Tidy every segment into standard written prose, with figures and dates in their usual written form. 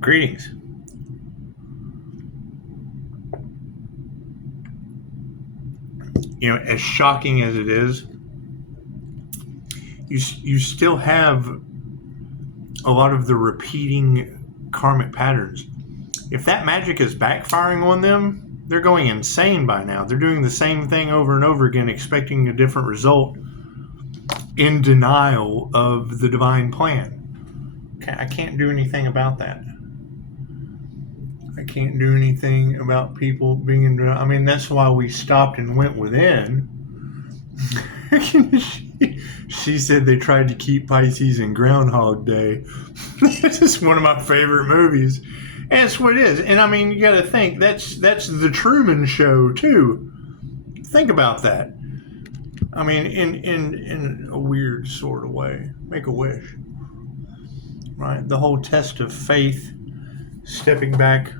Greetings. You know, as shocking as it is, you still have a lot of the repeating karmic patterns. If that magic is backfiring on them, they're going insane by now. They're doing the same thing over and over again, expecting a different result, in denial of the divine plan. I can't do anything about that. I can't do anything about people being in. I mean, that's why we stopped and went within. She said they tried to keep Pisces in Groundhog Day. This is one of my favorite movies. And that's what it is. And I mean, you got to think, that's the Truman Show, too. Think about that. I mean, in a weird sort of way. Make a wish. Right? The whole test of faith, stepping back,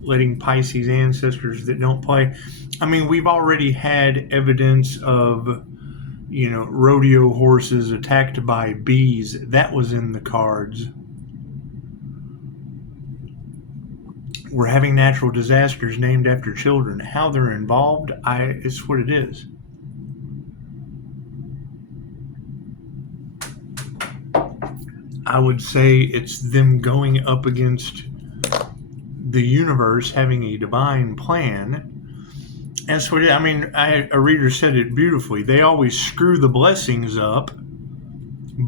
letting Pisces ancestors that don't play. I mean, we've already had evidence of, you know, rodeo horses attacked by bees. That was in the cards. We're having natural disasters named after children. How they're involved, it's what it is. I would say it's them going up against the universe having a divine plan. That's what it is. I mean, a reader said it beautifully. They always screw the blessings up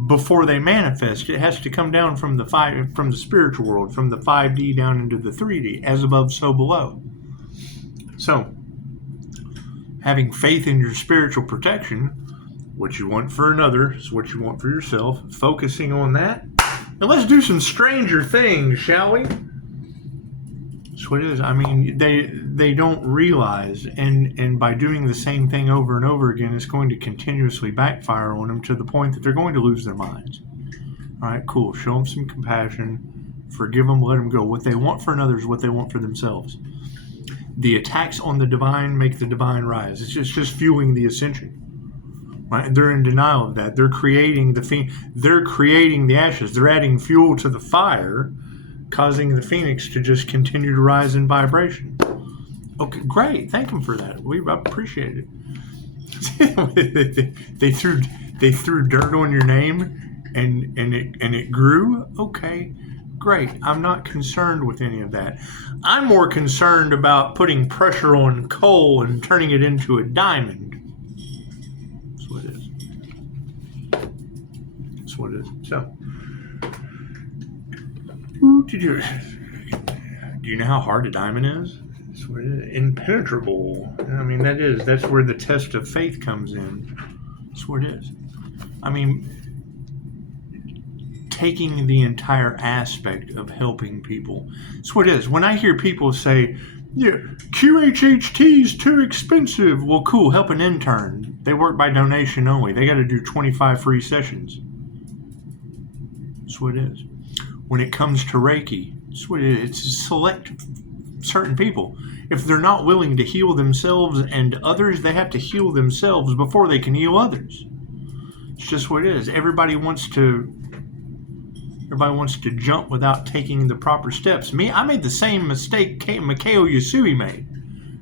before they manifest. It has to come down from the spiritual world, from the 5D down into the 3D, as above, so below. So, having faith in your spiritual protection, what you want for another is what you want for yourself. Focusing on that. And let's do some stranger things, shall we? That's what it is. I mean, they don't realize, and by doing the same thing over and over again, it's going to continuously backfire on them to the point that they're going to lose their minds. All right, cool. Show them some compassion. Forgive them. Let them go. What they want for another is what they want for themselves. The attacks on the divine make the divine rise. It's just fueling the ascension. Right? They're in denial of that. They're creating they're creating the ashes. They're adding fuel to the fire, causing the phoenix to just continue to rise in vibration. Okay, great. Thank them for that. We appreciate it. they threw dirt on your name and it grew. Okay, great. I'm not concerned with any of that. I'm more concerned about putting pressure on coal and turning it into a diamond. That's what it is. That's what it is. So, do you know how hard a diamond is? That's what it is. Impenetrable. I mean, that's where the test of faith comes in. That's what it is. I mean, taking the entire aspect of helping people. That's what it is. When I hear people say, yeah, QHHT is too expensive. Well, cool, help an intern. They work by donation only. They got to do 25 free sessions. That's what it is. When it comes to Reiki, that's what it is. It's select certain people. If they're not willing to heal themselves and others, they have to heal themselves before they can heal others. It's just what it is. Everybody wants to jump without taking the proper steps. I made the same mistake Mikao Yasui made,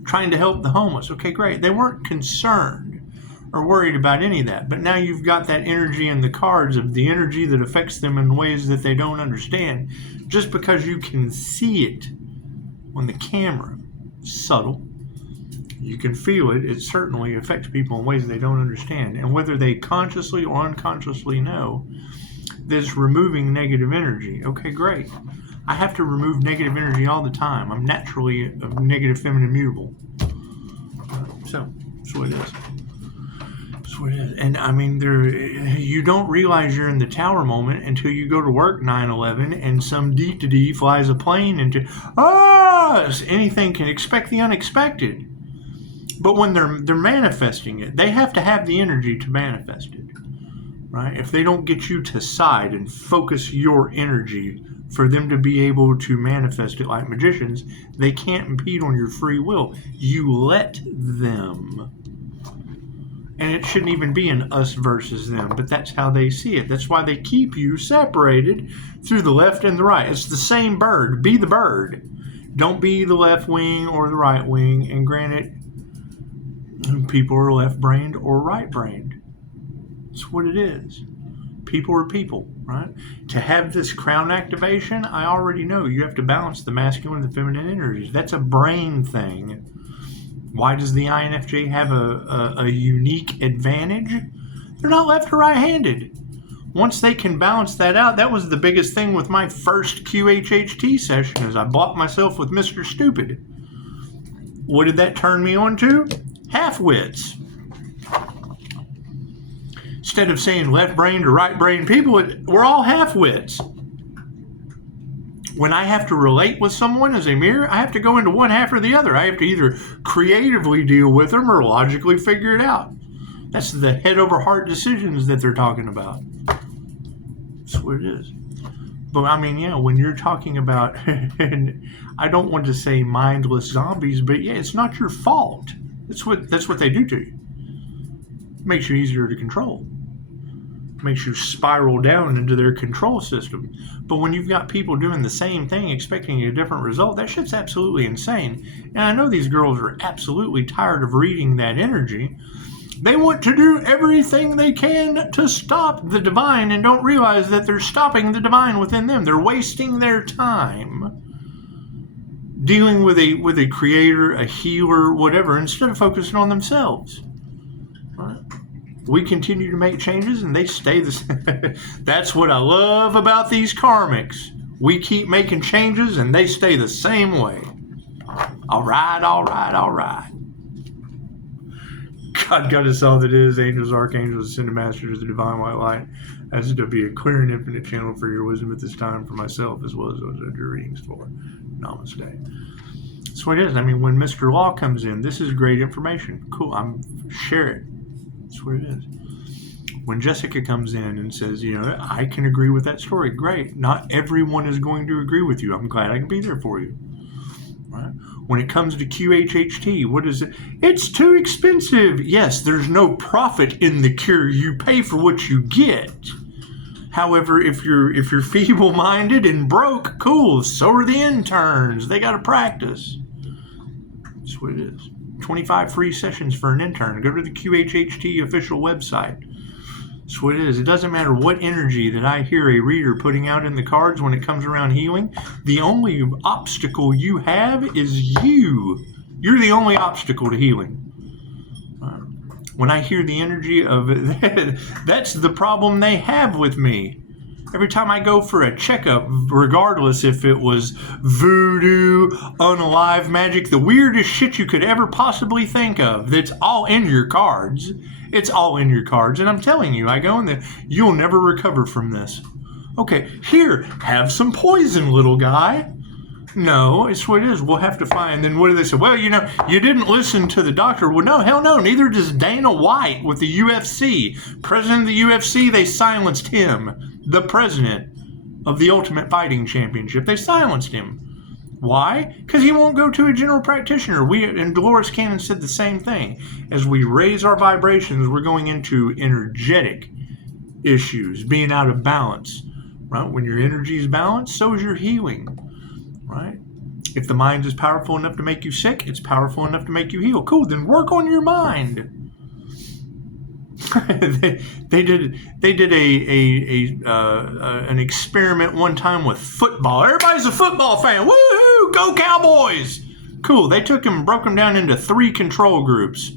trying to help the homeless. Okay, great. They weren't concerned or worried about any of that. But now you've got that energy in the cards of the energy that affects them in ways that they don't understand. Just because you can see it on the camera, subtle, you can feel it. It certainly affects people in ways they don't understand. And whether they consciously or unconsciously know, this removing negative energy. Okay, great. I have to remove negative energy all the time. I'm naturally a negative feminine mutable. So, that's what it is. That's what it is. And I mean, you don't realize you're in the tower moment until you go to work 9/11 and some D flies a plane into, anything can expect the unexpected. But when they're manifesting it, they have to have the energy to manifest it. Right? If they don't get you to side and focus your energy for them to be able to manifest it like magicians, they can't impede on your free will. You let them. And it shouldn't even be an us versus them, but that's how they see it. That's why they keep you separated through the left and the right. It's the same bird. Be the bird. Don't be the left wing or the right wing. And granted, people are left-brained or right-brained. That's what it is. People are people, right? To have this crown activation, I already know you have to balance the masculine and the feminine energies. That's a brain thing. Why does the INFJ have a unique advantage? They're not left or right-handed. Once they can balance that out, that was the biggest thing with my first QHHT session, is I blocked myself with Mr. Stupid. What did that turn me on to? Half-wits. Instead of saying left-brained or right-brained people, we're all half-wits. When I have to relate with someone as a mirror, I have to go into one half or the other. I have to either creatively deal with them or logically figure it out. That's the head over heart decisions that they're talking about. That's what it is. But I mean, yeah, when you're talking about, and I don't want to say mindless zombies, but yeah, it's not your fault. That's what they do to you. Makes you easier to control. Makes you spiral down into their control system. But when you've got people doing the same thing expecting a different result, that shit's absolutely insane. And I know these girls are absolutely tired of reading that energy. They want to do everything they can to stop the divine and don't realize that they're stopping the divine within them. They're wasting their time dealing with a creator, a healer, whatever, instead of focusing on themselves. Right? We continue to make changes and they stay the same. That's what I love about these karmics. We keep making changes and they stay the same way. All right, all right, all right. God got us all that is, angels, archangels, ascended masters, the divine white light, as to be a clear and infinite channel for your wisdom at this time for myself as well as those that your readings for. Namaste. That's what it is. I mean, when Mr. Law comes in, this is great information. Cool, share it. That's what it is. When Jessica comes in and says, you know, I can agree with that story, great. Not everyone is going to agree with you. I'm glad I can be there for you. Right? When it comes to QHHT, what is it? It's too expensive. Yes, there's no profit in the cure. You pay for what you get. However, if you're feeble-minded and broke, cool. So are the interns. They got to practice. That's what it is. 25 free sessions for an intern. Go to the QHHT official website. That's what it is. It doesn't matter what energy that I hear a reader putting out in the cards when it comes around healing. The only obstacle you have is you. You're the only obstacle to healing. When I hear the energy of it, that's the problem they have with me. Every time I go for a checkup, regardless if it was voodoo, unalive magic, the weirdest shit you could ever possibly think of, that's all in your cards. It's all in your cards. And I'm telling you, I go in there, you'll never recover from this. Okay, here, have some poison, little guy. No, it's what it is. We'll have to find. Then what do they say? Well, you know, you didn't listen to the doctor. Well, no, hell no. Neither does Dana White with the UFC. President of the UFC, they silenced him. The president of the Ultimate Fighting Championship, they silenced him. Why? Because he won't go to a general practitioner. And Dolores Cannon said the same thing. As we raise our vibrations, we're going into energetic issues, being out of balance. Right? When your energy is balanced, so is your healing. Right? If the mind is powerful enough to make you sick, it's powerful enough to make you heal. Cool, then work on your mind. they did an experiment one time with football. Everybody's a football fan. Woohoo! Go Cowboys! Cool. They took them, broke them down into 3 control groups.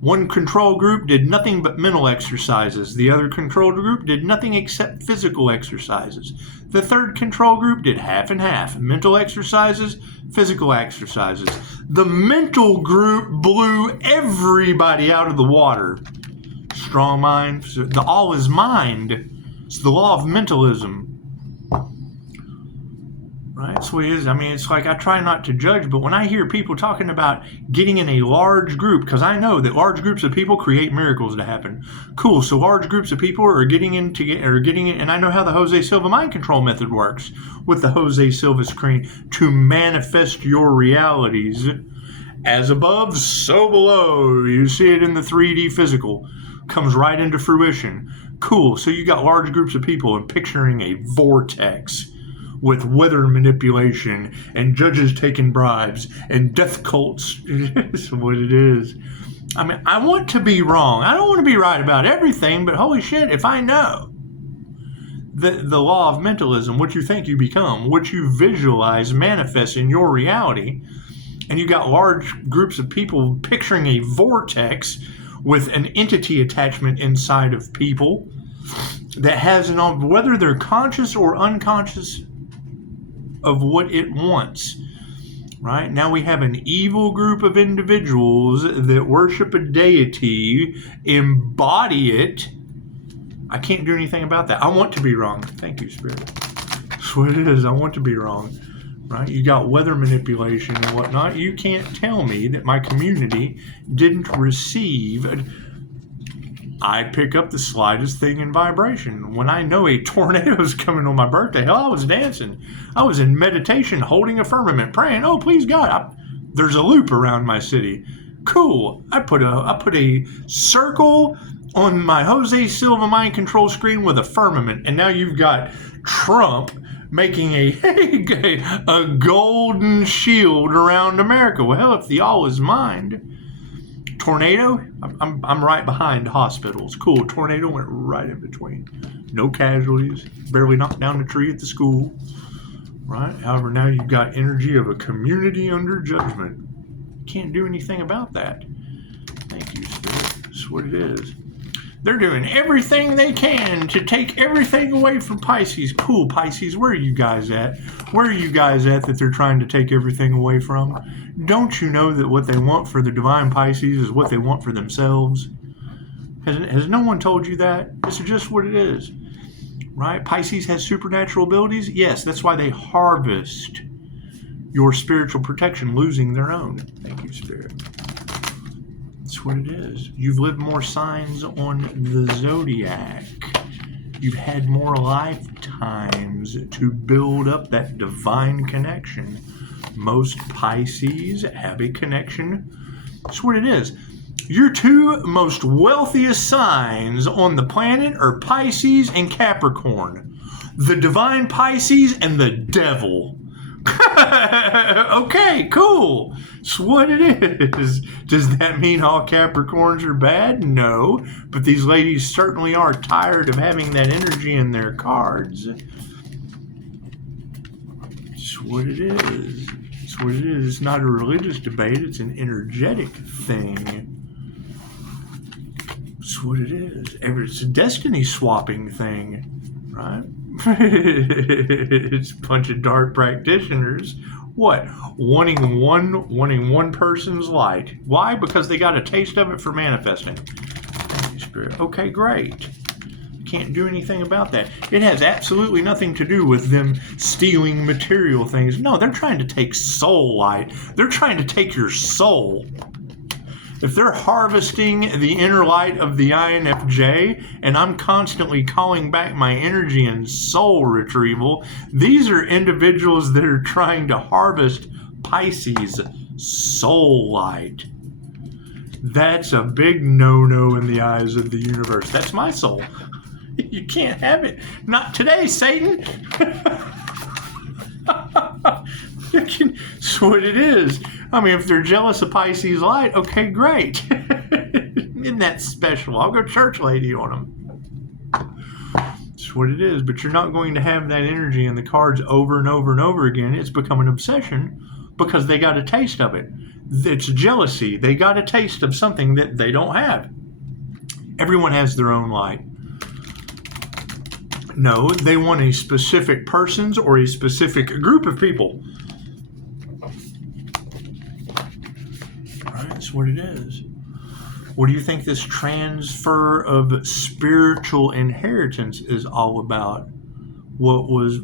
One control group did nothing but mental exercises. The other control group did nothing except physical exercises. The third control group did half and half. Mental exercises, physical exercises. The mental group blew everybody out of the water. Strong mind. The all is mind. It's the law of mentalism. Right? So it is. I mean, it's like I try not to judge, but when I hear people talking about getting in a large group, because I know that large groups of people create miracles to happen. Cool. So large groups of people are getting in, and I know how the Jose Silva mind control method works with the Jose Silva screen to manifest your realities As above, so below. You see it in the 3D physical. Comes right into fruition. Cool. So you got large groups of people and picturing a vortex with weather manipulation and judges taking bribes and death cults. It's what it is. I mean, I want to be wrong. I don't want to be right about everything, but holy shit, if I know the law of mentalism, what you think you become, what you visualize manifests in your reality, and you got large groups of people picturing a vortex with an entity attachment inside of people that has whether they're conscious or unconscious of what it wants. Right? Now we have an evil group of individuals that worship a deity, embody it. I can't do anything about that. I want to be wrong. Thank you, Spirit. That's what it is. I want to be wrong. Right? You got weather manipulation and whatnot. You can't tell me that my community didn't receive. I pick up the slightest thing in vibration. When I know a tornado is coming on my birthday, hell, I was dancing. I was in meditation, holding a firmament, praying, oh, please God, there's a loop around my city. Cool. I put a circle on my Jose Silva mind control screen with a firmament, and now you've got Trump making a golden shield around America. Well, hell, if the all is mind. Tornado, I'm right behind hospitals. Cool, tornado went right in between. No casualties, barely knocked down the tree at the school. Right? However, now you've got energy of a community under judgment. Can't do anything about that. Thank you, Spirit. That's what it is. They're doing everything they can to take everything away from Pisces. Cool, Pisces, where are you guys at? Where are you guys at that they're trying to take everything away from? Don't you know that what they want for the divine Pisces is what they want for themselves? Has no one told you that? It's just what it is. Right? Pisces has supernatural abilities. Yes, that's why they harvest your spiritual protection, losing their own. Thank you, Spirit. That's what it is. You've lived more signs on the zodiac. You've had more lifetimes to build up that divine connection. Most Pisces have a connection. That's what it is. Your two most wealthiest signs on the planet are Pisces and Capricorn. The divine Pisces and the devil. Okay, cool. That's what it is. Does that mean all Capricorns are bad? No. But these ladies certainly are tired of having that energy in their cards. That's what it is. That's what it is. It's not a religious debate. It's an energetic thing. That's what it is. It's a destiny swapping thing, right? It's a bunch of dark practitioners. What? Wanting one person's light. Why? Because they got a taste of it for manifesting. Thank you, Spirit. Okay, great. Can't do anything about that. It has absolutely nothing to do with them stealing material things. No, they're trying to take soul light. They're trying to take your soul. If they're harvesting the inner light of the INFJ, and I'm constantly calling back my energy and soul retrieval, these are individuals that are trying to harvest Pisces soul light. That's a big no-no in the eyes of the universe. That's my soul. You can't have it. Not today, Satan. That's what it is. I mean, if they're jealous of Pisces light, okay, great. Isn't that special? I'll go church lady on them. That's what it is. But you're not going to have that energy in the cards over and over and over again. It's become an obsession because they got a taste of it. It's jealousy. They got a taste of something that they don't have. Everyone has their own light. No, they want a specific person's or a specific group of people. Right, that's what it is. What do you think this transfer of spiritual inheritance is all about? What was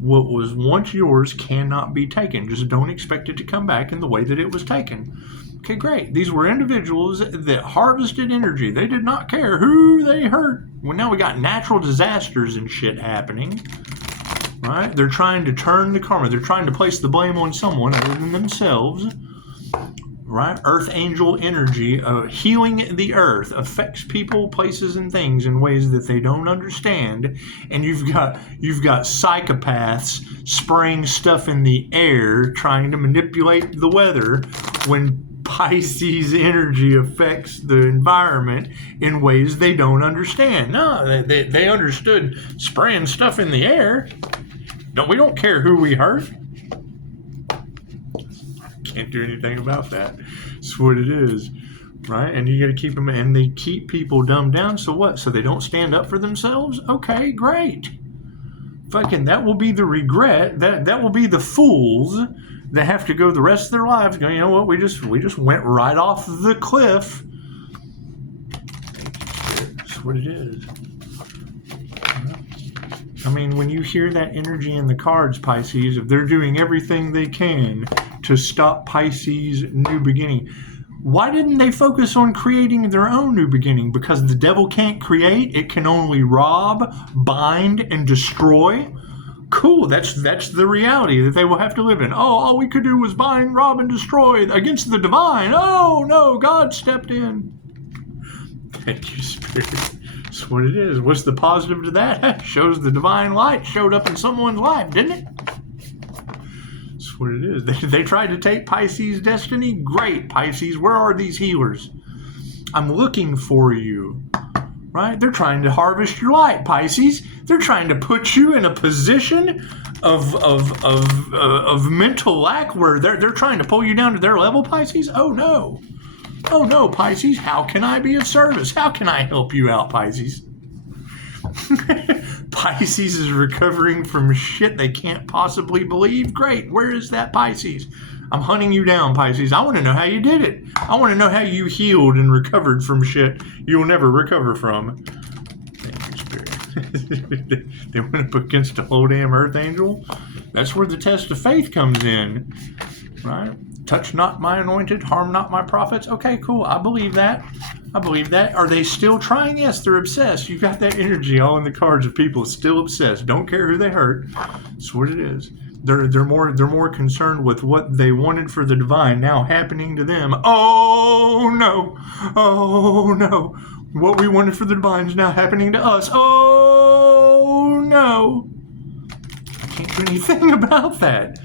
once yours cannot be taken. Just don't expect it to come back in the way that it was taken. Okay, great. These were individuals that harvested energy. They did not care who they hurt. Well, now we got natural disasters and shit happening. Right? They're trying to turn the karma. They're trying to place the blame on someone other than themselves. right? Earth angel energy, healing the earth, affects people, places, and things in ways that they don't understand. And you've got psychopaths spraying stuff in the air, trying to manipulate the weather, when Pisces energy affects the environment in ways they don't understand. No, they understood spraying stuff in the air. We don't care who we hurt. Can't do anything about that. That's what it is, right? And you got to keep them, and they keep people dumbed down. So what? So they don't stand up for themselves? Okay, great. Fucking, that will be the regret. That will be the fools that have to go the rest of their lives going, you know what? We just went right off the cliff. That's what it is. I mean, when you hear that energy in the cards, Pisces, if they're doing everything they can to stop Pisces' new beginning, why didn't they focus on creating their own new beginning? Because the devil can't create, it can only rob, bind, and destroy. Cool, that's the reality that they will have to live in. Oh, all we could do was bind, rob, and destroy against the divine. Oh, no, God stepped in. Thank you, Spirit. That's what it is. What's the positive to that? Shows the divine light showed up in someone's life, didn't it? That's what it is. They tried to take Pisces' destiny. Great, Pisces. Where are these healers? I'm looking for you. Right? They're trying to harvest your light, Pisces. They're trying to put you in a position of mental lack where they're trying to pull you down to their level, Pisces. Oh no. Oh no, Pisces, how can I be of service? How can I help you out, Pisces? Pisces is recovering from shit they can't possibly believe. Great, where is that Pisces? I'm hunting you down, Pisces. I want to know how you did it. I want to know how you healed and recovered from shit you'll never recover from. Thank you, Spirit. They went up against a whole damn Earth Angel. That's where the test of faith comes in, right? Touch not my anointed, harm not my prophets. Okay, cool. I believe that. Are they still trying? Yes, they're obsessed. You've got that energy all in the cards of people still obsessed. Don't care who they hurt. That's what it is. They're more concerned with what they wanted for the divine now happening to them. Oh no. Oh no. What we wanted for the divine is now happening to us. Oh no. I can't do anything about that.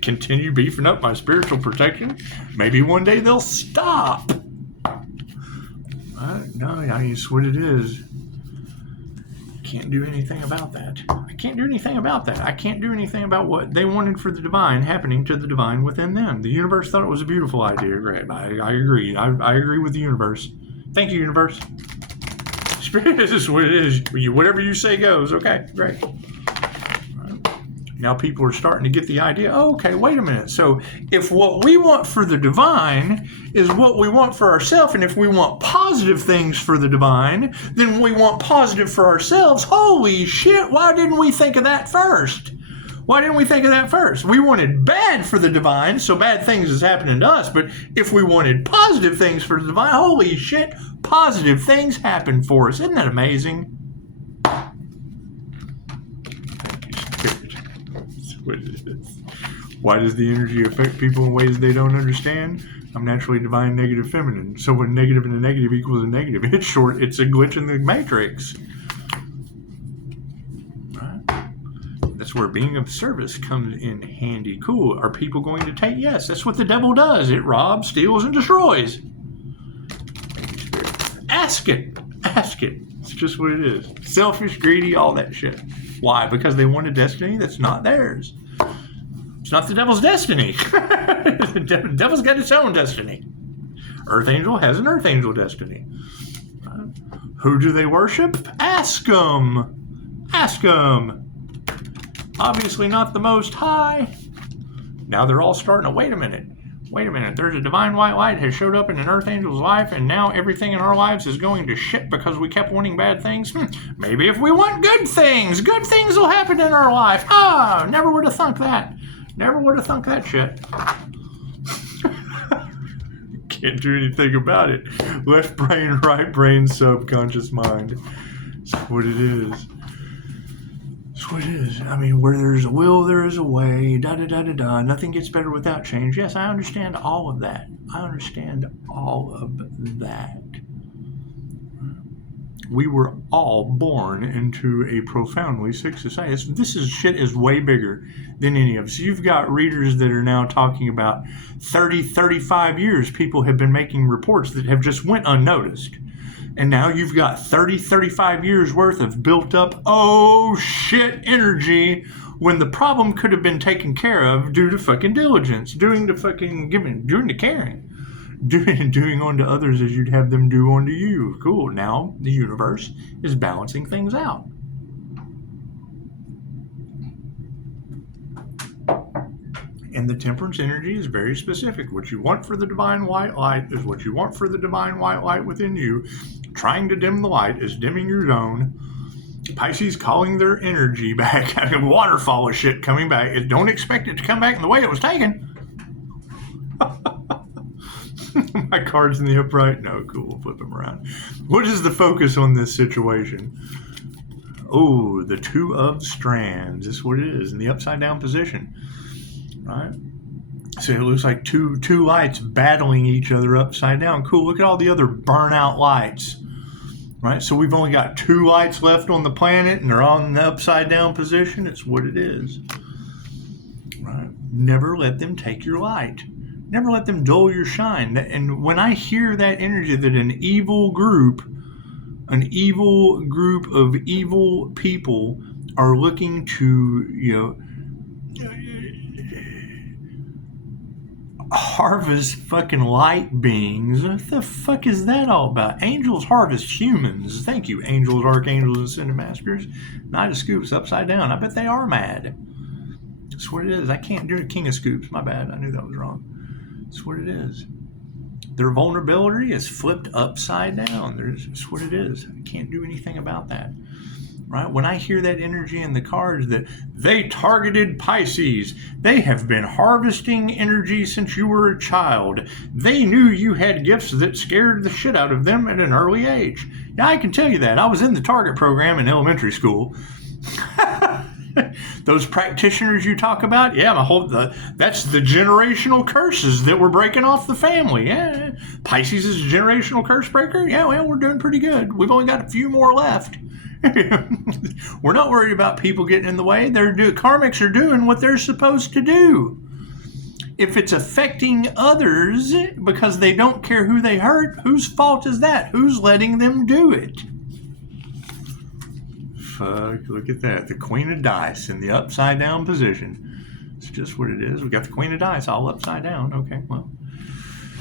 Continue beefing up my spiritual protection. Maybe one day they'll stop. No, it's what it is. Can't do anything about that. I can't do anything about that. I can't do anything about what they wanted for the divine happening to the divine within them. The universe thought it was a beautiful idea. Great. I agree. I agree with the universe. Thank you, universe. Spirit is what it is. Whatever you say goes. Okay, great. Now people are starting to get the idea, oh, okay, wait a minute. So if what we want for the divine is what we want for ourselves, and if we want positive things for the divine, then we want positive for ourselves. Holy shit, why didn't we think of that first? We wanted bad for the divine, so bad things is happening to us. But if we wanted positive things for the divine, holy shit, positive things happen for us. Isn't that amazing? What it is. Why does the energy affect people in ways they don't understand? I'm naturally divine, negative, feminine. So when negative and a negative equals a negative, it's a glitch in the matrix. Right? That's where being of service comes in handy. Cool. Are people going to take? Yes, that's what the devil does. It robs, steals, and destroys. Ask it. It's just what it is. Selfish, greedy, all that shit. Why? Because they want a destiny that's not theirs. It's not the devil's destiny. The devil's got its own destiny. Earth Angel has an Earth Angel destiny. Who do they worship? Ask them. Obviously not the Most High. Now they're all starting to, wait a minute. There's a divine white light has showed up in an Earth Angel's life, and now everything in our lives is going to shit because we kept wanting bad things. Maybe if we want good things will happen in our life. Never would have thunk that. Shit. Can't do anything about it. Left brain, right brain, subconscious mind. That's what it is. That's what it is. I mean, where there's a will, there is a way. Da da da da da. Nothing gets better without change. Yes, I understand all of that. I understand all of that. We were all born into a profoundly sick society. This shit is way bigger than any of us. You've got readers that are now talking about 30, 35 years people have been making reports that have just went unnoticed. And now you've got 30, 35 years worth of built up, oh shit energy when the problem could have been taken care of due to fucking diligence, doing the fucking giving, doing the caring. Doing unto others as you'd have them do unto you. Cool. Now the universe is balancing things out. And the temperance energy is very specific. What you want for the divine white light is what you want for the divine white light within you. Trying to dim the light is dimming your own. Pisces calling their energy back. A waterfall of shit coming back. Don't expect it to come back in the way it was taken. My card's in the upright. No, cool. We'll flip them around. What is the focus on this situation? Oh, the Two of Strands. That's what it is in the upside down position. Right? So it looks like two lights battling each other upside down. Cool. Look at all the other burnout lights. Right? So we've only got 2 lights left on the planet and they're all in the upside down position. It's what it is. Right? Never let them take your light. Never let them dull your shine. And when I hear that energy that an evil group of evil people are looking to, harvest fucking light beings, what the fuck is that all about? Angels harvest humans. Thank you, angels, archangels, and cinemasters. Knight of Scoops upside down. I bet they are mad. That's what it is. I can't do a King of Scoops. My bad. I knew that was wrong. That's what it is. Their vulnerability is flipped upside down. That's what it is. I can't do anything about that. Right? When I hear that energy in the cards that they targeted Pisces, they have been harvesting energy since you were a child. They knew you had gifts that scared the shit out of them at an early age. Now, I can tell you that. I was in the target program in elementary school. Those practitioners you talk about, yeah, that's the generational curses that we're breaking off the family. Yeah, Pisces is a generational curse breaker. Yeah, well, we're doing pretty good. We've only got a few more left. We're not worried about people getting in the way. Karmics are doing what they're supposed to do. If it's affecting others because they don't care who they hurt, whose fault is that? Who's letting them do it? Fuck, look at that. The Queen of Dice in the upside down position. It's just what it is. We got the Queen of Dice all upside down. Okay, well,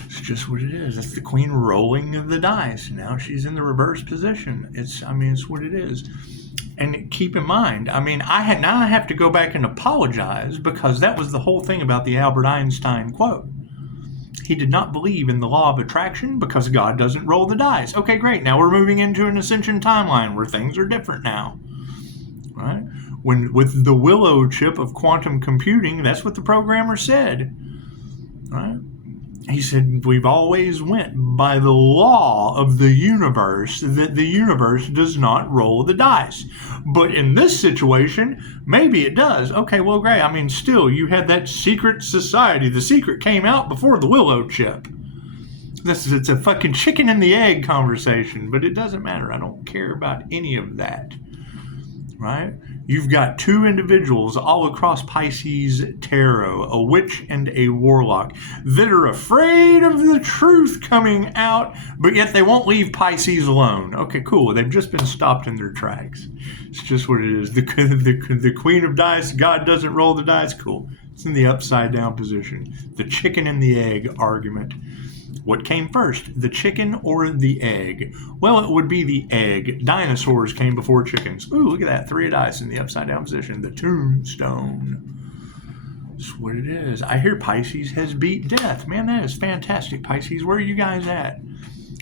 it's just what it is. It's the Queen rolling the dice. Now she's in the reverse position. It's what it is. And keep in mind, I have to go back and apologize because that was the whole thing about the Albert Einstein quote. He did not believe in the law of attraction because God doesn't roll the dice. Okay, great. Now we're moving into an ascension timeline where things are different now. Right? With the Willow chip of quantum computing, that's what the programmer said. Right? He said, we've always went by the law of the universe, that the universe does not roll the dice. But in this situation, maybe it does. Okay, well, great. Still, you had that secret society. The secret came out before the Willow chip. It's a fucking chicken and the egg conversation, but it doesn't matter. I don't care about any of that. Right? You've got 2 individuals all across Pisces tarot, a witch and a warlock, that are afraid of the truth coming out, but yet they won't leave Pisces alone. Okay, cool. They've just been stopped in their tracks. It's just what it is. The Queen of Dice, God doesn't roll the dice. Cool. It's in the upside down position. The chicken and the egg argument. What came first, the chicken or the egg? Well, it would be the egg. Dinosaurs came before chickens. Ooh, look at that. 3 of dice in the upside down position. The tombstone. That's what it is. I hear Pisces has beat death. Man, that is fantastic. Pisces, where are you guys at?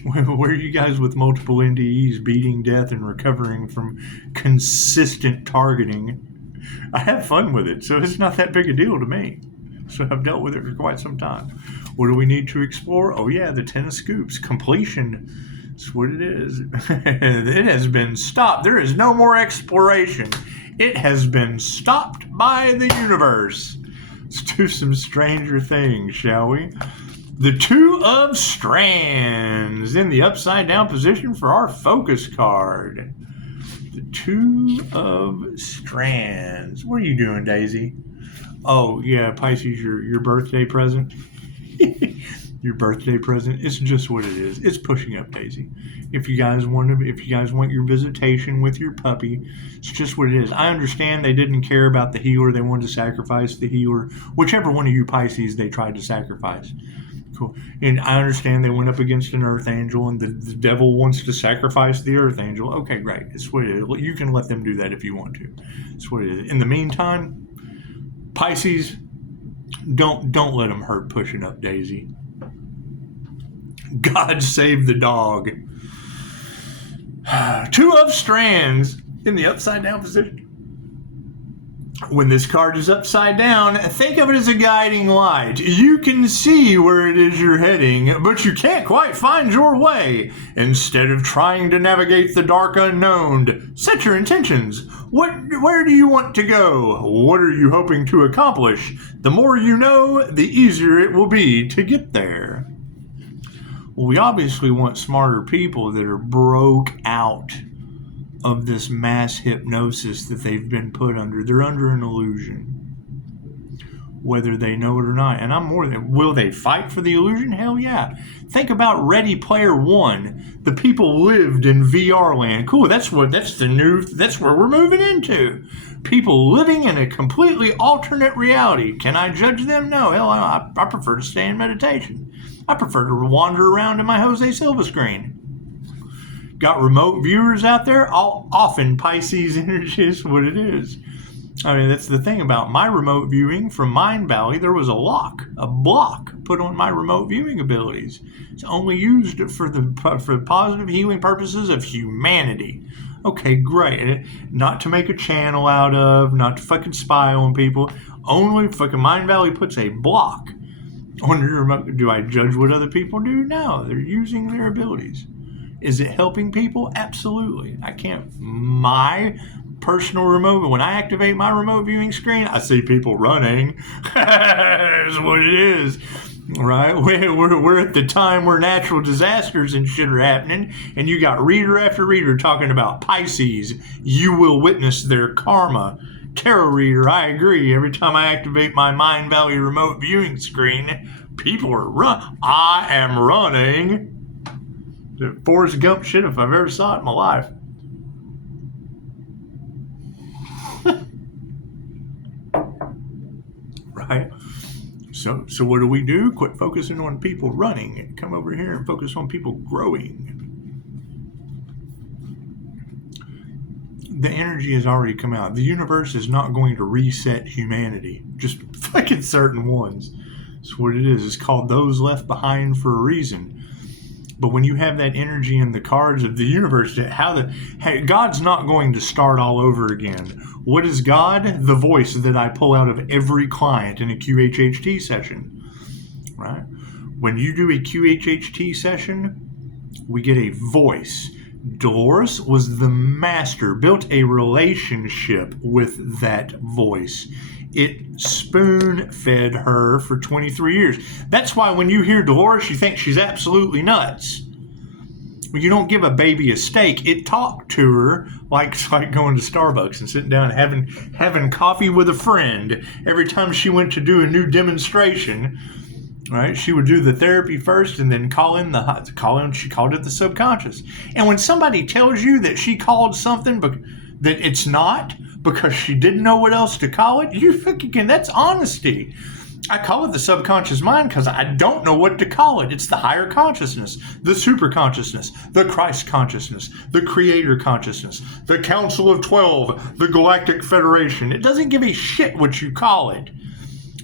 Where are you guys with multiple NDEs beating death and recovering from consistent targeting? I have fun with it, so it's not that big a deal to me. So I've dealt with it for quite some time. What do we need to explore? Oh yeah, the 10 of Scoops. Completion. That's what it is. It has been stopped. There is no more exploration It has been stopped by the universe. Let's do some stranger things, shall we? The Two of Strands in the upside down position for our focus card. The Two of Strands. What are you doing, Daisy? Oh, yeah, Pisces, your birthday present. Your birthday present. It's just what it is. It's pushing up, Daisy. If you guys want your visitation with your puppy, it's just what it is. I understand they didn't care about the healer. They wanted to sacrifice the healer. Whichever one of you Pisces they tried to sacrifice. Cool. And I understand they went up against an earth angel, and the devil wants to sacrifice the earth angel. Okay, great. It's what it is. You can let them do that if you want to. It's what it is. In the meantime, Pisces, don't let them hurt pushing up, Daisy. God save the dog. Two of Strands in the upside down position. When this card is upside down, think of it as a guiding light. You can see where it is you're heading, but you can't quite find your way. Instead of trying to navigate the dark unknown, set your intentions. Where do you want to go? What are you hoping to accomplish? The more you know, the easier it will be to get there. Well, we obviously want smarter people that are broke out of this mass hypnosis that they've been put under. They're under an illusion, whether they know it or not. And I'm more than, will they fight for the illusion? Hell yeah. Think about Ready Player One. The people lived in VR land. Cool, that's where we're moving into. People living in a completely alternate reality. Can I judge them? No, hell, I prefer to stay in meditation. I prefer to wander around in my Jose Silva screen. Got remote viewers out there? Often Pisces energy is what it is. I mean, that's the thing about my remote viewing from Mind Valley. There was a block put on my remote viewing abilities. It's only used for positive healing purposes of humanity. Okay, great. Not to make a channel out of, not to fucking spy on people. Only fucking Mind Valley puts a block on your remote. Do I judge what other people do? No, they're using their abilities. Is it helping people? Absolutely. I can't. My personal remote, when I activate my remote viewing screen, I see people running. That's what it is. Right? We're at the time where natural disasters and shit are happening, and you got reader after reader talking about Pisces. You will witness their karma. Tarot reader, I agree. Every time I activate my Mind Valley remote viewing screen, people are I am running. The Forrest Gump shit if I've ever saw it in my life. Right? So what do? Quit focusing on people running and come over here and focus on people growing. The energy has already come out. The universe is not going to reset humanity. Just fucking certain ones. That's what it is. It's called Those Left Behind for a reason. But when you have that energy in the cards of the universe, God's not going to start all over again. What is God? The voice that I pull out of every client in a QHHT session. Right? When you do a QHHT session, we get a voice. Dolores was the master, built a relationship with that voice. It spoon-fed her for 23 years. That's why when you hear Dolores, you think she's absolutely nuts. When you don't give a baby a steak, it talked to her like going to Starbucks and sitting down and having coffee with a friend. Every time she went to do a new demonstration, right, she would do the therapy first and then she called it the subconscious. And when somebody tells you that she called something that it's not, because she didn't know what else to call it, that's honesty. I call it the subconscious mind because I don't know what to call it. It's the higher consciousness, the super consciousness, the Christ consciousness, the creator consciousness, the Council of 12, the Galactic Federation. It doesn't give a shit what you call it.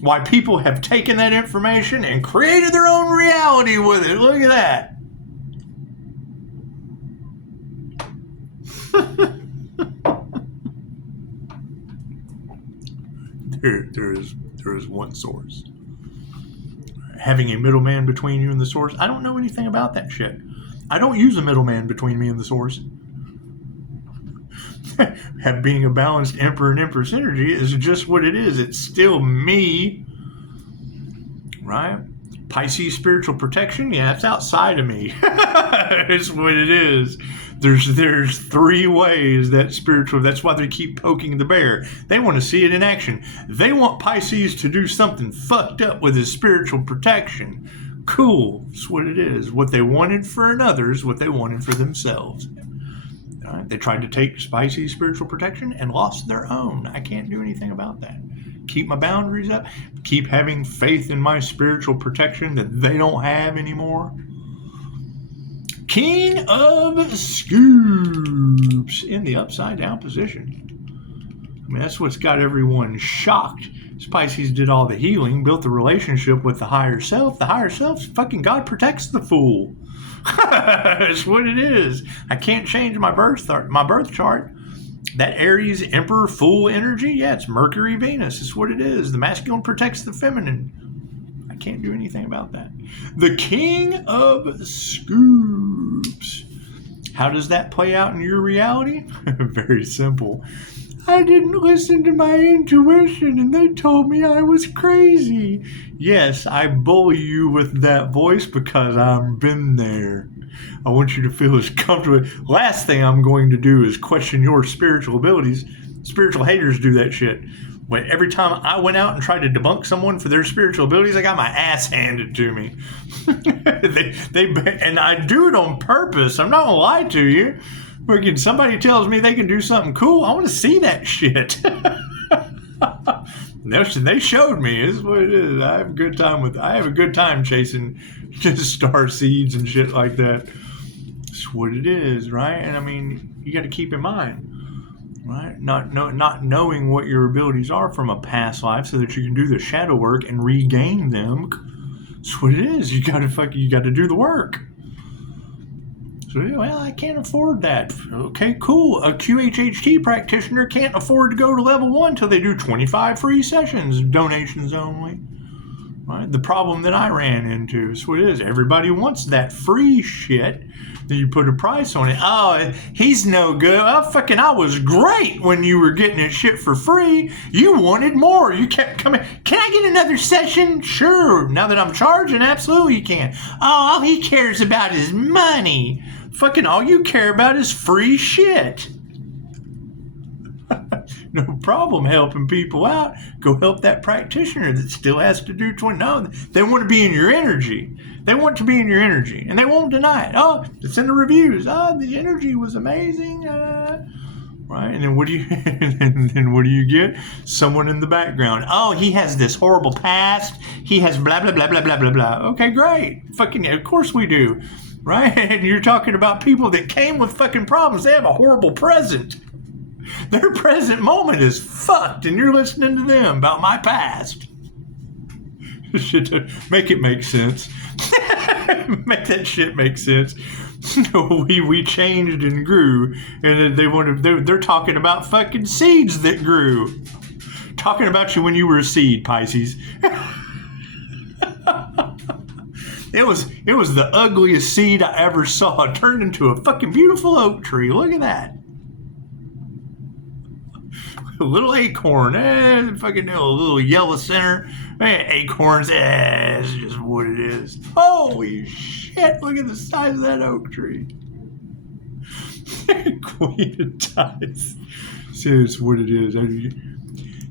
Why people have taken that information and created their own reality with it. Look at that. There is one source. Having a middleman between you and the source, I don't know anything about that shit. I don't use a middleman between me and the source. have being a balanced Emperor and Empress energy is just what it is. It's still me, right? Pisces spiritual protection, yeah, it's outside of me. It's what it is. There's three ways that spiritual, that's why they keep poking the bear. They want to see it in action. They want Pisces to do something fucked up with his spiritual protection. Cool, that's what it is. What they wanted for another is what they wanted for themselves. All right? They tried to take Pisces spiritual protection and lost their own. I can't do anything about that. Keep my boundaries up. Keep having faith in my spiritual protection that they don't have anymore. King of Scoops in the upside down position. I mean, that's what's got everyone shocked. Pisces did all the healing, built the relationship with the higher self. The higher self, fucking God protects the fool. That's what it is. I can't change my birth chart. That Aries Emperor Fool energy, yeah, it's Mercury Venus. It's what it is. The masculine protects the feminine. I can't do anything about that. The King of Scoops. How does that play out in your reality? Very simple. I didn't listen to my intuition and they told me I was crazy. Yes, I bully you with that voice because I've been there. I want you to feel as comfortable. Last thing I'm going to do is question your spiritual abilities. Spiritual haters do that shit. When every time I went out and tried to debunk someone for their spiritual abilities, I got my ass handed to me. And I do it on purpose. I'm not gonna lie to you. When somebody tells me they can do something cool, I want to see that shit. They showed me. This is what it is. I have a good time chasing just star seeds and shit like that. It's what it is, right? And I mean, you got to keep in mind, right? Not knowing what your abilities are from a past life, so that you can do the shadow work and regain them. That's what it is. You got to do the work. So, well, I can't afford that. Okay, cool. A QHHT practitioner can't afford to go to level 1 until they do 25 free sessions, donations only. Right? The problem that I ran into is what it is. Everybody wants that free shit. Then you put a price on it. Oh, he's no good. Oh, fucking, I was great when you were getting it shit for free. You wanted more. You kept coming. Can I get another session? Sure. Now that I'm charging, absolutely you can. Oh, all he cares about is money. Fucking all you care about is free shit. No problem helping people out. Go help that practitioner that still has to do 20. No, they want to be in your energy. They want to be in your energy, and they won't deny it. Oh, it's in the reviews. Oh, the energy was amazing. Right, and then what do you get? Someone in the background. Oh, he has this horrible past. He has blah blah blah blah blah blah blah. Okay, great. Fucking, of course we do. Right? And you're talking about people that came with fucking problems. They have a horrible present. Their present moment is fucked, and you're listening to them about my past. Make it make sense. Make that shit make sense. We changed and grew, and they're talking about fucking seeds that grew. Talking about you when you were a seed, Pisces. It was the ugliest seed I ever saw. It turned into a fucking beautiful oak tree. Look at that. A little acorn. Fucking a little yellow center. Acorns. It's just what it is. Holy shit. Look at the size of that oak tree. Queen of Dice. See, it's what it is.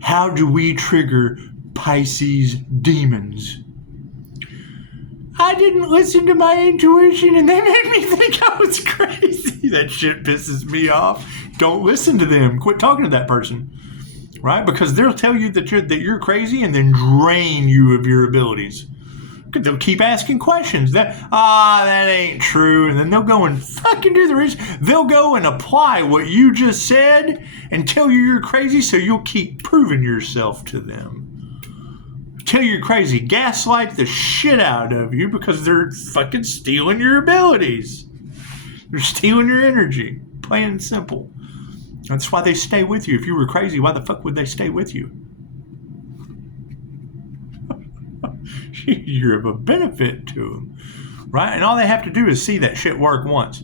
How do we trigger Pisces demons? I didn't listen to my intuition and they made me think I was crazy. That shit pisses me off. Don't listen to them. Quit talking to that person. Right? Because they'll tell you that you're crazy and then drain you of your abilities. They'll keep asking questions. That ain't true. And then they'll go and fucking do the research. They'll go and apply what you just said and tell you you're crazy, so you'll keep proving yourself to them. Tell you you're crazy. Gaslight the shit out of you because they're fucking stealing your abilities. They're stealing your energy. Plain and simple. That's why they stay with you. If you were crazy, why the fuck would they stay with you? You're of a benefit to them. Right? And all they have to do is see that shit work once.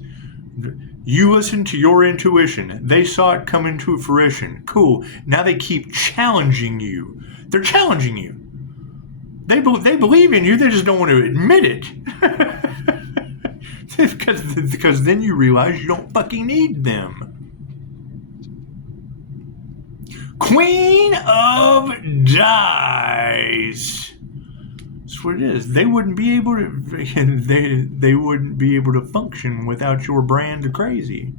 You listened to your intuition. They saw it come into fruition. Cool. Now they keep challenging you. They're challenging you. They believe in you. They just don't want to admit it. because then you realize you don't fucking need them. Queen of Dice. That's what it is. They wouldn't be able to. They wouldn't be able to function without your brand of crazy.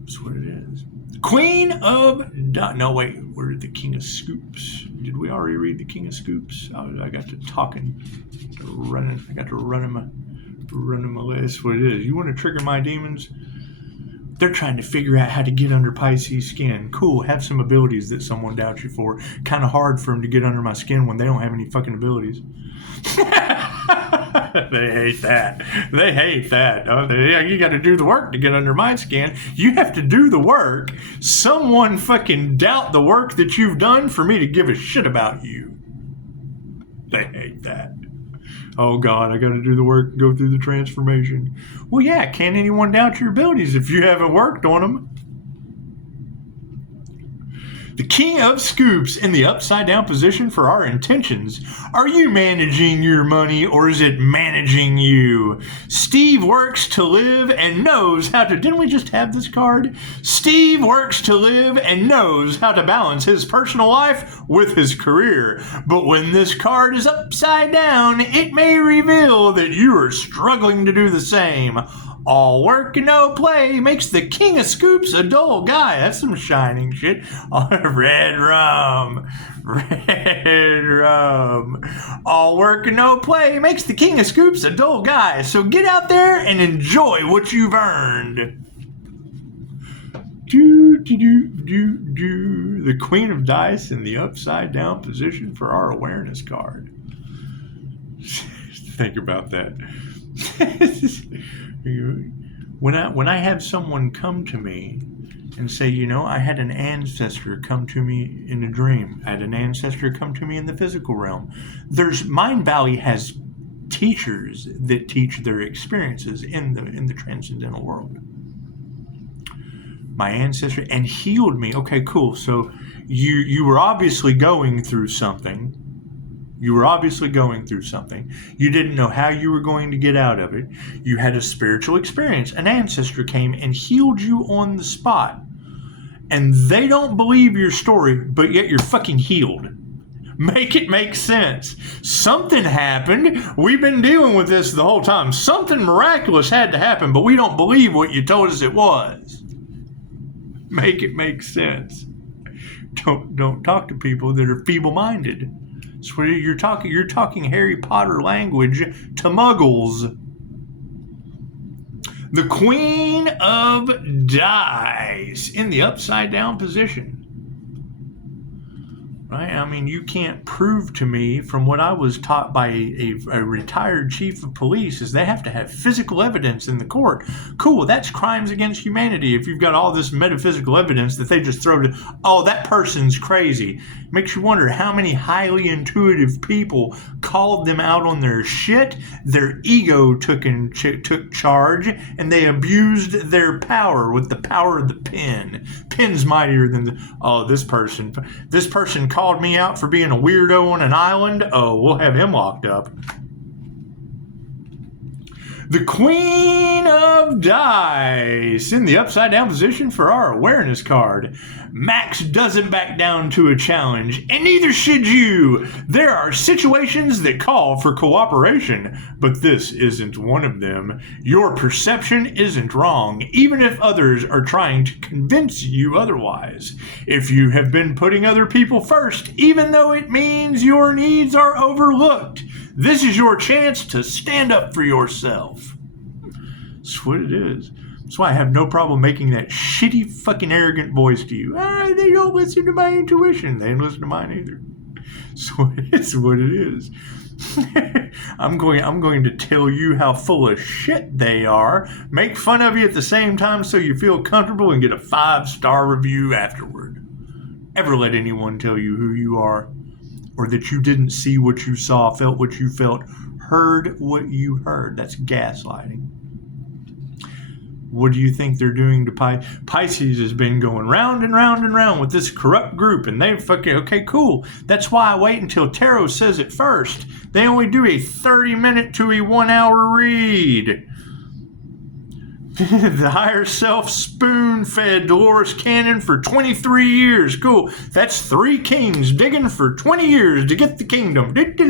That's what it is. Queen of Dice. No, wait. Where did the King of Scoops? Did we already read the King of Scoops? I got to talking, running. I got to running my list. That's what it is. You want to trigger my demons? They're trying to figure out how to get under Pisces skin. Cool, have some abilities that someone doubts you for. Kind of hard for them to get under my skin when they don't have any fucking abilities. They hate that. They hate that. You got to do the work to get under my skin. You have to do the work. Someone fucking doubt the work that you've done for me to give a shit about you. They hate that. Oh God, I got to do the work, go through the transformation. Well, yeah, can't anyone doubt your abilities if you haven't worked on them? The King of Scoops in the upside down position for our intentions. Are you managing your money or is it managing you? Steve works to live and knows how to... Didn't we just have this card? Steve works to live and knows how to balance his personal life with his career. But when this card is upside down, it may reveal that you are struggling to do the same. All work and no play makes the King of Scoops a dull guy. That's some shining shit. Red rum. Red rum. All work and no play makes the King of Scoops a dull guy. So get out there and enjoy what you've earned. The Queen of Dice in the upside down position for our awareness card. Think about that. When I have someone come to me and say, you know, I had an ancestor come to me in a dream. I had an ancestor come to me in the physical realm. Mind Valley has teachers that teach their experiences in the transcendental world. My ancestor and healed me. Okay, cool. So you were obviously going through something. You were obviously going through something. You didn't know how you were going to get out of it. You had a spiritual experience. An ancestor came and healed you on the spot. And they don't believe your story, but yet you're fucking healed. Make it make sense. Something happened. We've been dealing with this the whole time. Something miraculous had to happen, but we don't believe what you told us it was. Make it make sense. Don't talk to people that are feeble-minded. So you're talking Harry Potter language to muggles. The Queen of Dice in the upside down position. Right? I mean, you can't prove to me from what I was taught by a retired chief of police is they have to have physical evidence in the court. Cool, that's crimes against humanity. If you've got all this metaphysical evidence that they just throw to, oh, that person's crazy. Makes you wonder how many highly intuitive people called them out on their shit. Their ego took charge, and they abused their power with the power of the pen. Pen's mightier than this person called me out for being a weirdo on an island. Oh, we'll have him locked up. The Queen of Dice in the upside down position for our awareness card. Max doesn't back down to a challenge, and neither should you. There are situations that call for cooperation, but this isn't one of them. Your perception isn't wrong, even if others are trying to convince you otherwise. If you have been putting other people first, even though it means your needs are overlooked, this is your chance to stand up for yourself. That's what it is. That's why I have no problem making that shitty fucking arrogant voice to you. They don't listen to my intuition. They don't listen to mine either. So it's what it is. I'm going to tell you how full of shit they are, make fun of you at the same time so you feel comfortable and get a 5-star review afterward. Ever let anyone tell you who you are, or that you didn't see what you saw, felt what you felt, heard what you heard. That's gaslighting. What do you think they're doing to Pisces? Has been going round and round and round with this corrupt group, and they fucking, okay, cool. That's why I wait until tarot says it first. They only do a 30-minute to a 1-hour read. The higher self spoon-fed Dolores Cannon for 23 years. Cool. That's 3 kings digging for 20 years to get the kingdom. That's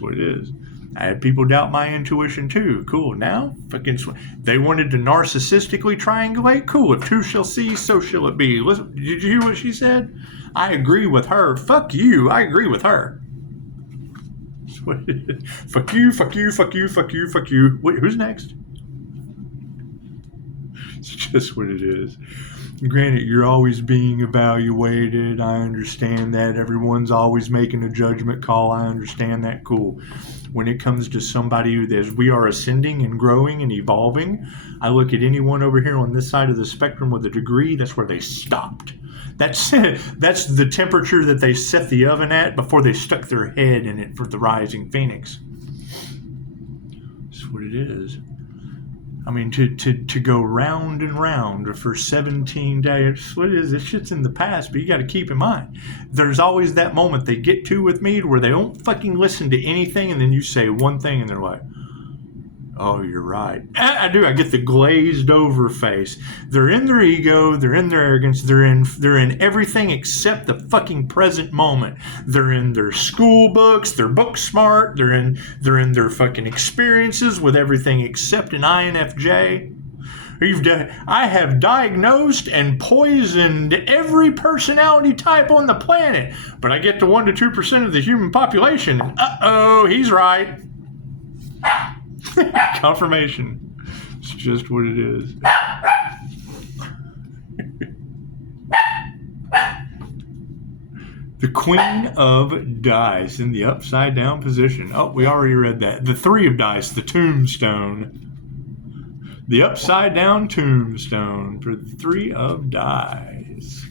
what it is. I had people doubt my intuition too. Cool. Now, fucking, they wanted to narcissistically triangulate. Cool. If two shall see, so shall it be. Listen, did you hear what she said? I agree with her. Fuck you. I agree with her. Fuck you, fuck you, fuck you, fuck you, fuck you. Wait, who's next? It's just what it is. Granted, you're always being evaluated. I understand that. Everyone's always making a judgment call. I understand that. Cool. When it comes to somebody who as we are ascending and growing and evolving, I look at anyone over here on this side of the spectrum with a degree, that's where they stopped. That's the temperature that they set the oven at before they stuck their head in it for the rising phoenix. That's what it is. I mean, to go round and round for 17 days, what it is, this shit's in the past, but you got to keep in mind, there's always that moment they get to with me where they don't fucking listen to anything, and then you say one thing and they're like, oh, you're right. I do. I get the glazed over face. They're in their ego. They're in their arrogance. They're in everything except the fucking present moment. They're in their school books. They're book smart. They're in their fucking experiences with everything except an INFJ. I have diagnosed and poisoned every personality type on the planet, but I get to 1 to 2% of the human population. Uh-oh, he's right. Confirmation. It's just what it is. The Queen of Dice in the upside down position. Oh, we already read that. The 3 of Dice, the tombstone. The upside down tombstone for the 3 of Dice.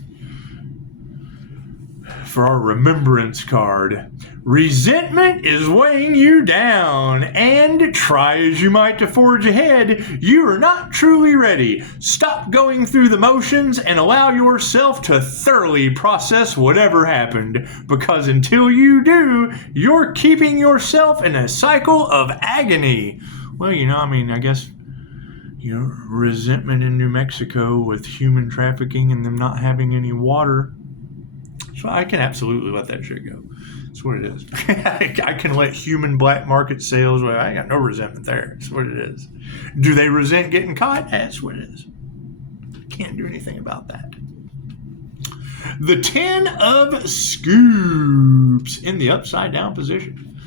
For our remembrance card, resentment is weighing you down, and try as you might to forge ahead, you are not truly ready. Stop going through the motions and allow yourself to thoroughly process whatever happened, because until you do, you're keeping yourself in a cycle of agony. Well, I guess, resentment in New Mexico with human trafficking and them not having any water. So I can absolutely let that shit go. That's what it is. I can let human black market sales, well, I got no resentment there. That's what it is. Do they resent getting caught? That's what it is. Can't do anything about that. The 10 of Scoops in the upside down position.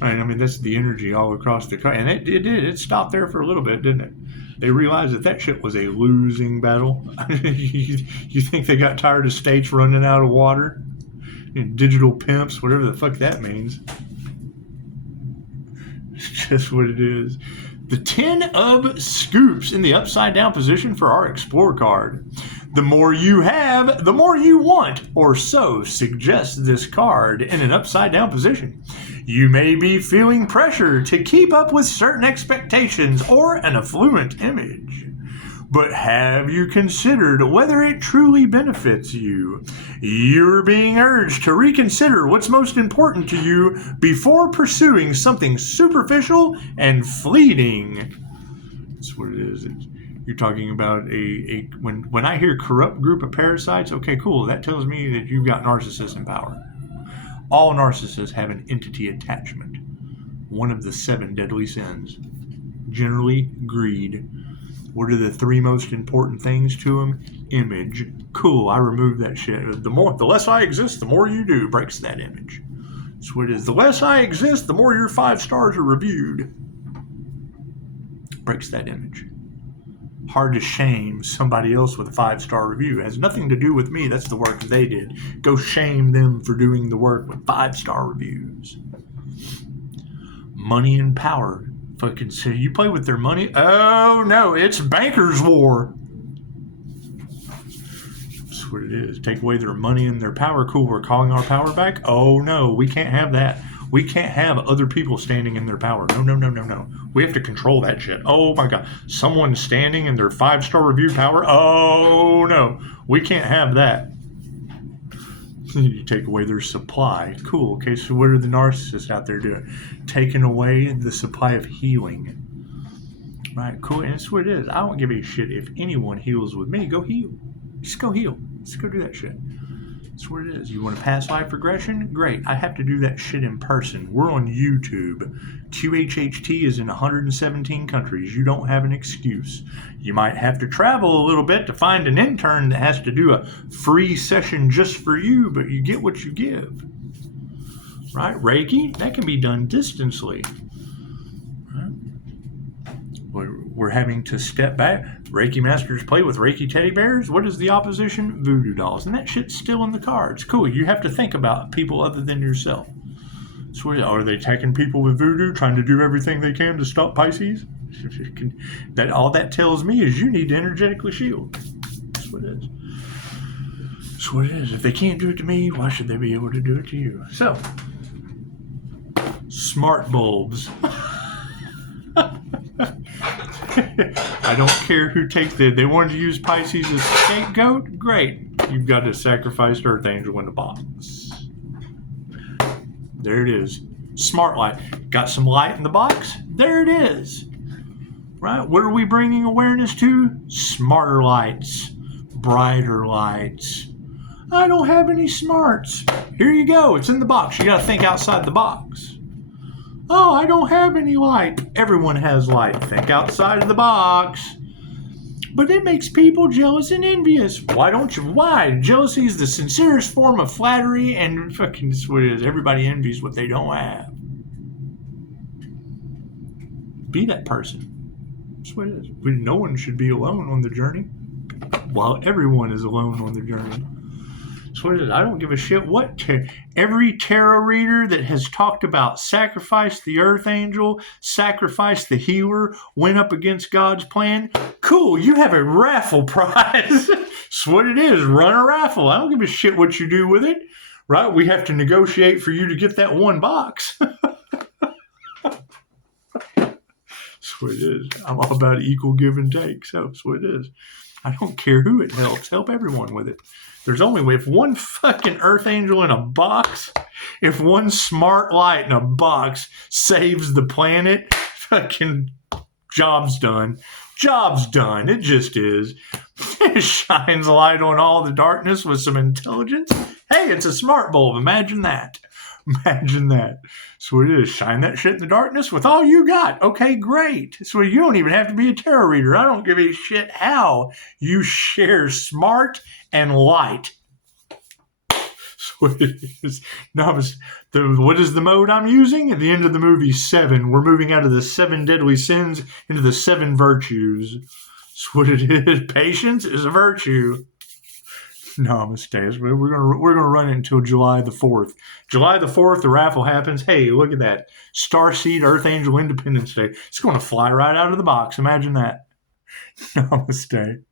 That's the energy all across the country. And it stopped there for a little bit, didn't it? They realized that shit was a losing battle. You think they got tired of states running out of water? Digital pimps, whatever the fuck that means. It's just what it is. The 10 of Scoops in the upside down position for our Explore card. The more you have, the more you want, or so suggests this card in an upside down position. You may be feeling pressure to keep up with certain expectations or an affluent image. But have you considered whether it truly benefits you? You're being urged to reconsider what's most important to you before pursuing something superficial and fleeting. That's what it is. You're talking about when I hear corrupt group of parasites, okay, cool. That tells me that you've got narcissists in power. All narcissists have an entity attachment. One of the 7 deadly sins. Generally, greed. What are the 3 most important things to them? Image. Cool, I removed that shit. The less I exist, the more you do. Breaks that image. That's what it is. The less I exist, the more your 5 stars are reviewed. Breaks that image. Hard to shame somebody else with a 5-star review. It has nothing to do with me. That's the work they did. Go shame them for doing the work with 5-star reviews. Money and power. Fucking say you play with their money. Oh no, it's bankers' war. That's what it is. Take away their money and their power. Cool, we're calling our power back. Oh no, we can't have that. We can't have other people standing in their power. No. We have to control that shit. Oh my God. Someone standing in their 5-star review power? Oh no. We can't have that. You take away their supply. Cool. Okay, so what are the narcissists out there doing? Taking away the supply of healing. Right, cool. And that's what it is. I don't give a shit if anyone heals with me. Go heal. Just go heal. Just go do that shit. That's what it is. You want a past life regression? Great. I have to do that shit in person. We're on YouTube. QHHT is in 117 countries. You don't have an excuse. You might have to travel a little bit to find an intern that has to do a free session just for you, but you get what you give. Right? Reiki, that can be done distantly. We're having to step back. Reiki masters play with Reiki teddy bears. What is the opposition? Voodoo dolls. And that shit's still in the cards. Cool. You have to think about people other than yourself. So are they attacking people with voodoo, trying to do everything they can to stop Pisces? That all that tells me is you need to energetically shield. That's what it is. That's what it is. If they can't do it to me, why should they be able to do it to you? So, smart bulbs. I don't care who takes they wanted to use Pisces as a scapegoat. Great. You've got a sacrificed Earth Angel in the box. There it is. Smart light. Got some light in the box? There it is. Right? What are we bringing awareness to? Smarter lights. Brighter lights. I don't have any smarts. Here you go. It's in the box. You got to think outside the box. Oh, I don't have any light. Everyone has light. Think outside of the box. But it makes people jealous and envious. Why don't you? Why? Jealousy is the sincerest form of flattery, and fucking that's what it is. Everybody envies what they don't have. Be that person. That's what it is. No one should be alone on the journey, while everyone is alone on the journey. That's what it is. I don't give a shit what every tarot reader that has talked about sacrifice the Earth Angel, sacrifice the healer, went up against God's plan. Cool, you have a raffle prize. That's what it is. Run a raffle. I don't give a shit what you do with it. Right? We have to negotiate for you to get that one box. That's what it is. I'm all about equal give and take. So that's what it is. I don't care who it helps. Help everyone with it. There's only, if one fucking Earth Angel in a box, if one smart light in a box saves the planet, fucking job's done. Job's done. It just is. It shines light on all the darkness with some intelligence. Hey, it's a smart bulb. Imagine that. Imagine that. So it is. Shine that shit in the darkness with all you got. Okay, great. So you don't even have to be a tarot reader. I don't give a shit how you share smart and light. So it is. Namaste. What is the mode I'm using? At the end of the movie 7, we're moving out of the 7 deadly sins into the 7 virtues. That's what it is. Patience is a virtue. Namaste. We're gonna run it until July the 4th. July the 4th, the raffle happens. Hey, look at that. Starseed Earth Angel Independence Day. It's going to fly right out of the box. Imagine that. Namaste.